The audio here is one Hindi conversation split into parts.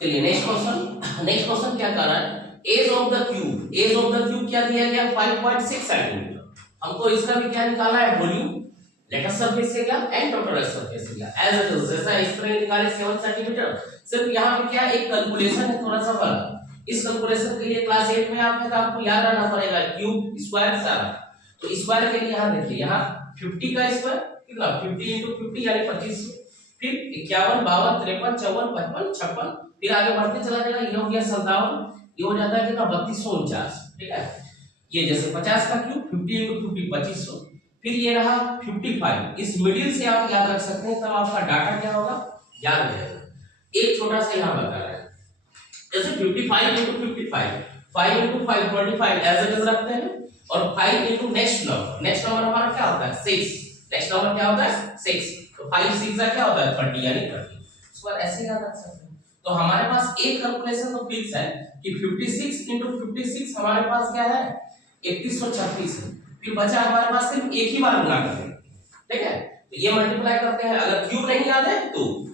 चलिए नेक्स्ट क्वेश्चन क्या कर रहा है, एज ऑफ द क्यूब क्या दिया गया 5.6 सेंटीमीटर। हमको इसका भी क्या निकालना है, volume, lateral surface area and total surface area as it is, जैसा इस तरह निकाले 7 सेंटीमीटर। सिर्फ यहाँ पे क्या एक कैलकुलेशन है थोड़ा सा बड़ा, इस कैलकुलेशन के लिए क्लास 8 में आपने तो आपको याद रहना पड़ेगा क्यूब स्क्वायर सारा। तो स्क्वायर के लिए यहाँ देखिए, यहाँ 50 का स्क्वायर कितना 50 into 50 यानी 25, फिर 51 52 53 54 55 56, फिर आगे बढ़ते चला जाएगा, ये हो गया 57, ये हो जाता है कितना 3249, ठीक है। ये जैसे 50 का क्यूब 50 into 50 2500, फिर ये रहा 55, इस मिडिल से आप याद रख सकते हैं, तब आपका डाटा क्या होगा याद रहेगा। एक छोटा सा यहाँ बता रहा है, जैसे 55 into 55 5 into 5 25 as it is रखते हैं, और 5 into नेक्स्ट नंबर हमारा क्या होता है 6, नेक्स्ट नंबर क्या होता है 6, तो 5 6 का क्या होता है 30 यानी 30, इसको ऐसे याद रख सकते हैं। तो हमारे पास एक कैलकुलेशन तो फिक्स है कि 56 into 56 हमारे पास क्या है 3136 है, फिर बचा हमारे पास सिर्फ एक ही बार गुना करेंगे, ठीक है। तो ये मल्टीप्लाई करते हैं, अगर क्यूब नहीं याद है तो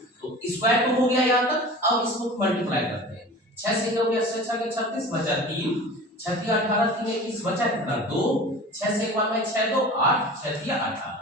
स्क्वायर तो हो गया यहाँ तक, अब इसको मल्टीप्लाई करते हैं, 6 से हो गया 6 के 36 बचा 3, 6 के 18 3 21 बचा कितना 2, 6 से 1 में 6 2 8 6 के 18,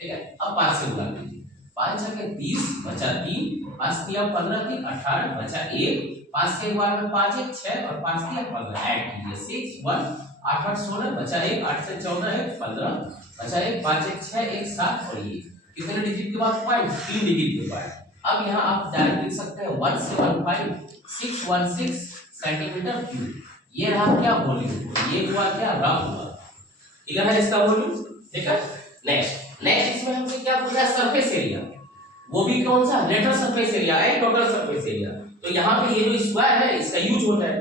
ठीक है। अब 5 से गुना कीजिए, 5 6 के 30 बचा 3, 5 3 15 3 18 बचा 1, 5 से 1 में 5 1 6 और 5 3 15 ऐड कीजिए 6 1 8 8 16 बचा 1, 8 से 14 है 15 बचा 1, 5 1 6 1 7, और ये कितने डिजिट के बाद पॉइंट 3 डिजिट के बाद। अब यहाँ आप डायरेक्ट लिख सकते हैं 175 सेंटीमीटर क्यूब, ये रहा क्या वॉल्यूम, ये हुआ क्या रफ हुआ, ठीक है इसका वॉल्यूम, ठीक है। नेक्स्ट इसमें हमसे क्या पूछा है सरफेस एरिया, वो भी कौन सा लेटर सरफेस एरिया है टोटल सरफेस एरिया, तो यहाँ पे ये जो स्क्वायर है इसका यूज होता है।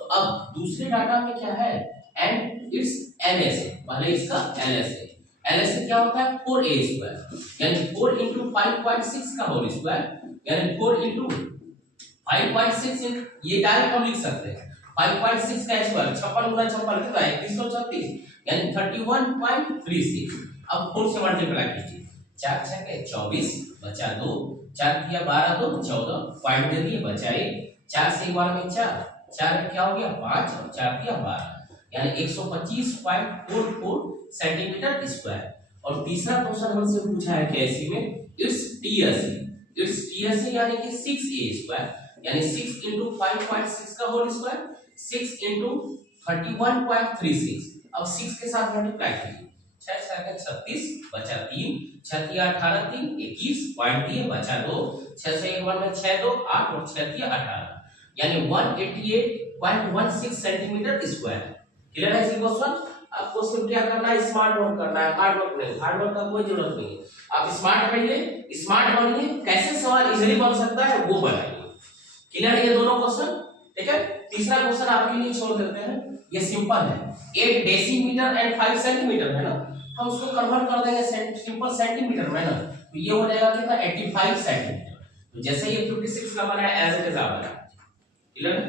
तो अब दूसरे डाटा में क्या है एंड इट्स एलएस, पहले इसका एलएस है, एलएस से क्या होता है 4a स्क्वायर, यानी 4 into 5.6 का होल स्क्वायर, यानी 4 into 5.6, ये डायरेक्ट हम लिख सकते हैं 5.6 का स्क्वायर 56 गुना 56 कितना है 3136, यानी 31.36। अब 4 से मल्टीप्लाई कीजिए, 4 6 के 24 बचा 2, 4 किया 12 2 14 पॉइंट दे दिए बचा 1, 4 से 1 में 4 4 में क्या हो गया 5 और 4 किया 12, यानी 125.44 सेंटीमीटर स्क्वायर। और तीसरा क्वेश्चन हमसे पूछा है कैसी में इट्स टीएससी यानी कि 6a स्क्वायर, यानी 6 into 5.6 का होल स्क्वायर 6 into 31.36। अब 6 के साथ मल्टीप्लाई कीजिए, 6 6 के 36 बचा 3, 6 किया 18 3 21 पॉइंट दिए बचा 2, 6 से 1 में 6 2 8 और 6 किया 18, यानी 188.16 सेंटीमीटर स्क्वायर। क्लियर है इसी क्वेश्चन। आपको सिर्फ क्या करना है स्मार्ट वर्क करना है, हार्ड वर्क नहीं, हार्ड वर्क का कोई जरूरत नहीं है, आप स्मार्ट रहिए स्मार्ट बनिए, कैसे सवाल इजीली बन सकता है वो बनाइए। क्लियर है ये दोनों क्वेश्चन, ठीक है। तीसरा क्वेश्चन आपके लिए छोड़ देते हैं, ये सिंपल है 8 डेसीमीटर एंड 5 सेंटीमीटर है ना, हम उसको कन्वर्ट कर देंगे सिंपल सेंटीमीटर में ना, तो ये हो जाएगा कितना 85 सेंटीमीटर। तो जैसे ये 56 का बना है एज इट इज आप बनाए, क्लियर है।